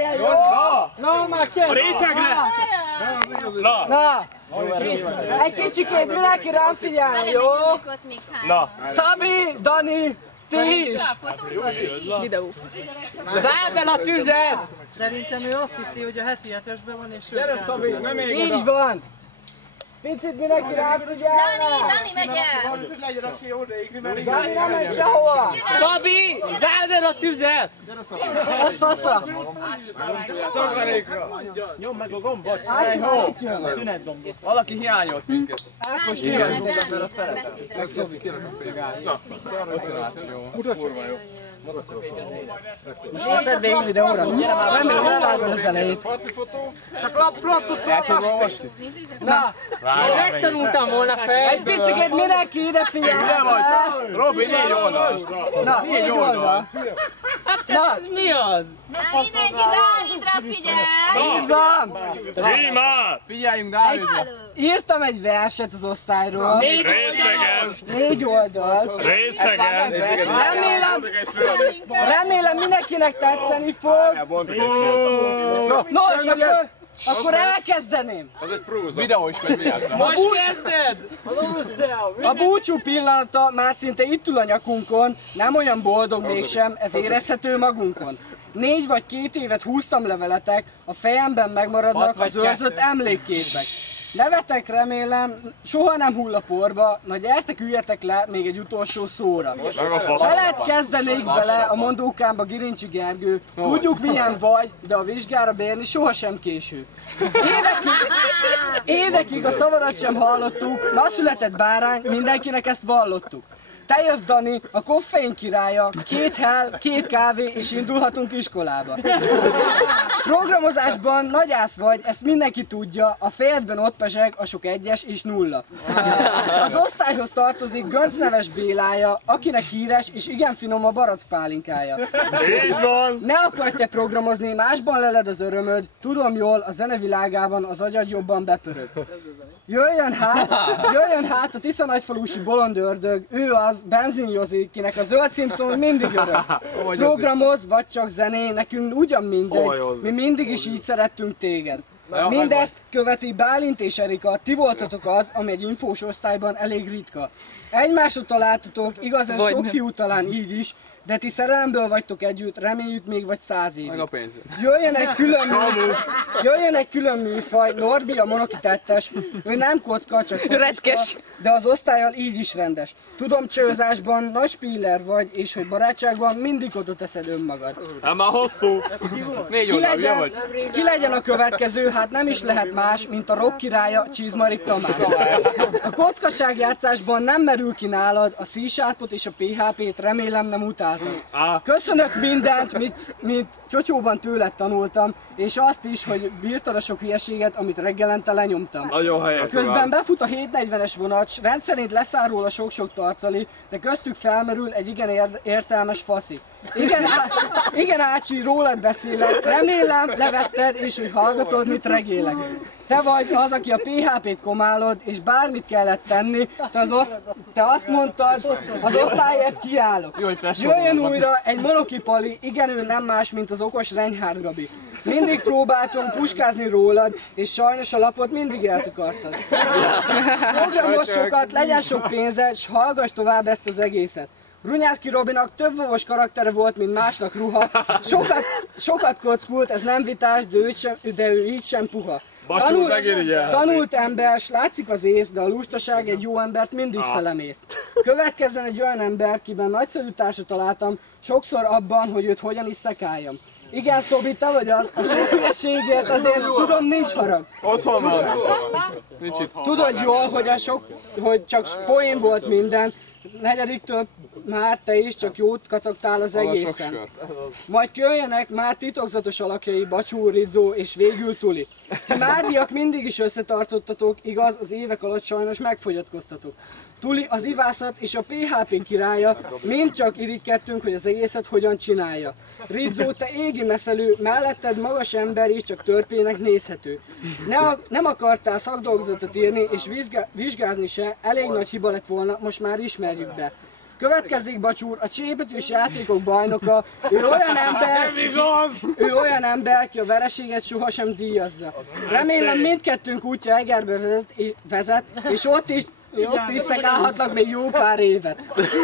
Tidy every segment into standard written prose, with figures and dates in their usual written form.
figyeljen, jó? Na, már kezd! A részegre! Na! Egy kicsikét mindenki rám figyeljen, jó? Na! Szabi, Dani, ti is! Videó. Zárd el a tüzet! Szerintem ő azt hiszi, hogy a heti hetesben van, és ő... Gyere Szabi, nem még oda! Így van! Picit mindenki rám figyeljen! Dani, megy el! Dani nem megy sehova! Szabi, zárd el a tüzet! Az fasza! Nyomd meg a gombot! Szünet gombot! Valaki hiányolt minket! Ákos hiányzott. Szabi, kérek a félgány. Na, ott jön át, jó. Kurva jó. Most veszed végig videóra? Remélem elvágod az elejét. Csak lapról tudsz olvasni. Na, megtanultam volna fel. Egy picikét mindenki ide figyelj. Ide vagy! Robi, 4 oldal! Na, 4 oldal. Na, mi az? Na mindenki Dávidra figyelj! Így van. Rímát! Figyeljünk Dávidra! Írtam egy verset az osztályról. Részegen! 4 oldal. Részegen! Remélem mindenkinek tetszeni fog. Nos, akkor elkezdeném. Ez egy próza. Videó is megy, vigyázzál. Most kezded! A búcsú pillanata már szinte itt ül a nyakunkon, nem olyan boldog mégsem, ez érezhető magunkon. 4 vagy 2 évet húztam le veletek, a fejemben megmaradnak az őrzött emlékképek. Nevetek, remélem, soha nem hull a porba, na gyertek, üljetek le még egy utolsó szóra. Veled kezdenék bele a mondókámba, Girincsi Gergő, tudjuk milyen vagy, de a vizsgára bérni sohasem késő. Évekig a szavadat sem hallottuk, ma született bárány, mindenkinek ezt vallottuk. Te jössz, Dani, a koffein királya, 2 hell, 2 kávé, és indulhatunk iskolába. Programozásban nagyász vagy, ezt mindenki tudja, a fejedben ott peseg a sok 1-es és 0. Az osztályhoz tartozik Gönc neves Bélája, akinek híres és igen finom a barackpálinkája. Így van! Ne akarj te programozni, másban leled az örömöd, tudom jól, a zenevilágában az agyad jobban bepörög. Jöjjön hát a Tisza nagyfalusi bolond ördög, ő az, Benzin Jozi, kinek a zöld Simpson mindig örök. Programoz, vagy csak zené, nekünk ugyan mindegy, mi mindig is így szerettünk téged. Mindezt követi Bálint és Erika, ti voltatok az, ami egy infós osztályban elég ritka. Egymásra találtatok, igazán sok fiú talán így is, de ti szerelemből vagytok együtt, reméljük még vagy 100 évig. Meg a pénzét. Jöjjön egy külön műfaj, Norbi a monokitettes, ő nem kocka, csak Retkes. de az osztállyal így is rendes. Tudom, csőzásban nagy spiller vagy, és hogy barátságban mindig oda teszed önmagad. Hát már hosszú. 4 oldal, ugye vagy? Ki legyen a következő, hát nem is lehet más, mint a rock királya, Csizmarik Tamás. A kockaságjátszásban nem merül ki nálad, a C-sharpot és a PHP-t remélem nem utáltad. Köszönök mindent, mit csocsóban tőled tanultam, és azt is, hogy bírtad a sok hülyeséget, amit reggelente lenyomtam. Nagyon helyes. Közben befut a 740-es vonat, rendszerint leszáll róla sok-sok tarcali, de köztük felmerül egy igen értelmes faszi. Igen Ácsi, rólad beszélek, remélem levetted, és hogy hallgatod, mit regélek. Te vagy az, aki a PHP-t komálod, és bármit kellett tenni, te azt mondtad, az osztályért kiállok. Jöjjön újra egy monokipali, igen, ő nem más, mint az okos Reinhard Gabi. Mindig próbáltunk puskázni rólad, és sajnos a lapot mindig eltakartad. Programoz sokat, legyen sok pénzed, s hallgass tovább ezt az egészet. Grunyászki Robinak több vovos karaktere volt, mint másnak ruha. Sokat kockult, ez nem vitás, de ő így sem puha. Tanult ember, s látszik az ész, de a lustaság egy jó embert mindig felemészt. Következzen egy olyan ember, kiben nagyszerű társat találtam, sokszor abban, hogy őt hogyan is szekáljam. Igen, Szobi, te vagy az, a sok hülyeségért azért tudom, nincs harag. Otthon van. Nincs itt. Tudod jól, hogy csak poén volt minden, 4-től már te is csak jót kacagtál az egészen. Majd jöjjenek már titokzatos alakjai, Bacsú, Rizzó és végül Tuli. Ti Márdiak mindig is összetartottatok, igaz, az évek alatt sajnos megfogyatkoztatok. Tuli az ivászat és a PHP királya, mind csak irigykedtünk, hogy az egészet hogyan csinálja. Rizzó, te égi meszelő, melletted magas ember is csak törpének nézhető. Nem akartál szakdolgozatot írni és vizsgázni se, elég nagy hiba lett volna, most már ismerjük be. Következik Bacsúr, a csépetős játékok bajnoka. Ő olyan ember, ki a vereséget sohasem díjazza. Remélem mindkettőnk útja Egerbe vezet, és ott is szekálhatnak még jó pár évet.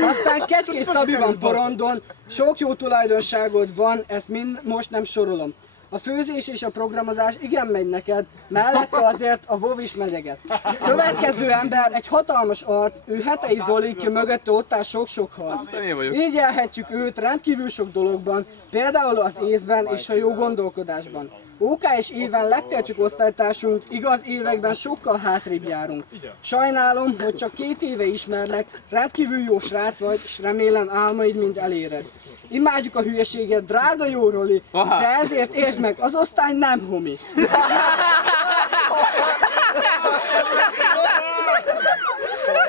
Aztán Kecskés Szabi van porondon, sok jó tulajdonságod van, ezt mind most nem sorolom. A főzés és a programozás igen megy neked, mellette azért a WoW is megyeget. Következő ember egy hatalmas arc, ő Hetei Zoli, ki mögötte ott áll sok-sok harc. Így elhetjük őt rendkívül sok dologban, például az észben és a jó gondolkodásban. OK és Éven lettél csak osztálytársunk, igaz években sokkal hátrébb járunk. Sajnálom, hogy csak 2 éve ismerlek, rendkívül jó srác vagy, és remélem álmaid mind eléred. Imádjuk a hülyeséget, drága jó Roli, de ezért értsd meg, az osztály nem homi.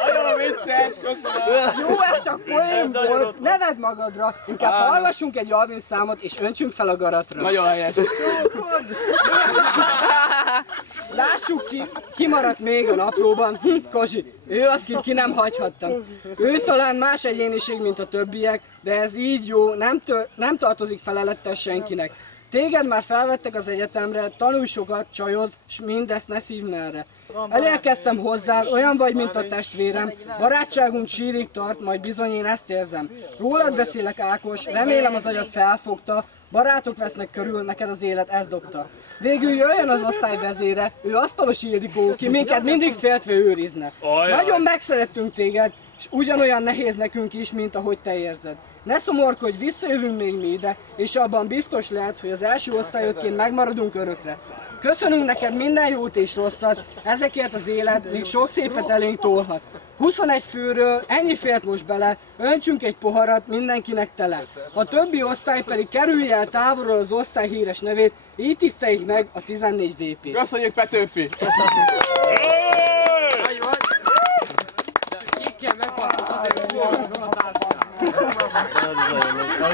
Nagyon vicces, köszönöm. Jó, ez csak poén volt, ne vedd magadra, inkább hallgassunk egy Alvin számot és öntsünk fel a garatra. Nagyon helyes. Lássuk ki maradt még a naplóban. Kozsi, ő az, ki nem hagyhattam. Ő talán más egyéniség, mint a többiek, de ez így jó, nem tartozik felelettel senkinek. Téged már felvettek az egyetemre, tanulj sokat, csajoz, s mindezt ne szívd merre. Elérkeztem hozzád, olyan vagy, mint a testvérem, barátságunk sírig tart, majd bizony én ezt érzem. Rólad beszélek, Ákos, remélem az agyad felfogta, barátok vesznek körül, neked az élet ezt dobta. Végül jöjjön az osztály vezére, ő asztalos Ildikó, ki minket mindig féltve őrizne. Nagyon megszerettünk téged, és ugyanolyan nehéz nekünk is, mint ahogy te érzed. Ne szomorkodj, visszajövünk még mi ide, és abban biztos lehetsz, hogy az első osztályodként megmaradunk örökre. Köszönünk neked minden jót és rosszat, ezekért az élet még sok szépet elénk tolhat. 21 főről ennyi fért most bele, öntsünk egy poharat, mindenkinek tele. A többi osztály pedig kerülje el távolról az osztály híres nevét, így tiszteljük meg a 14 VP. Köszönjük, Petőfi!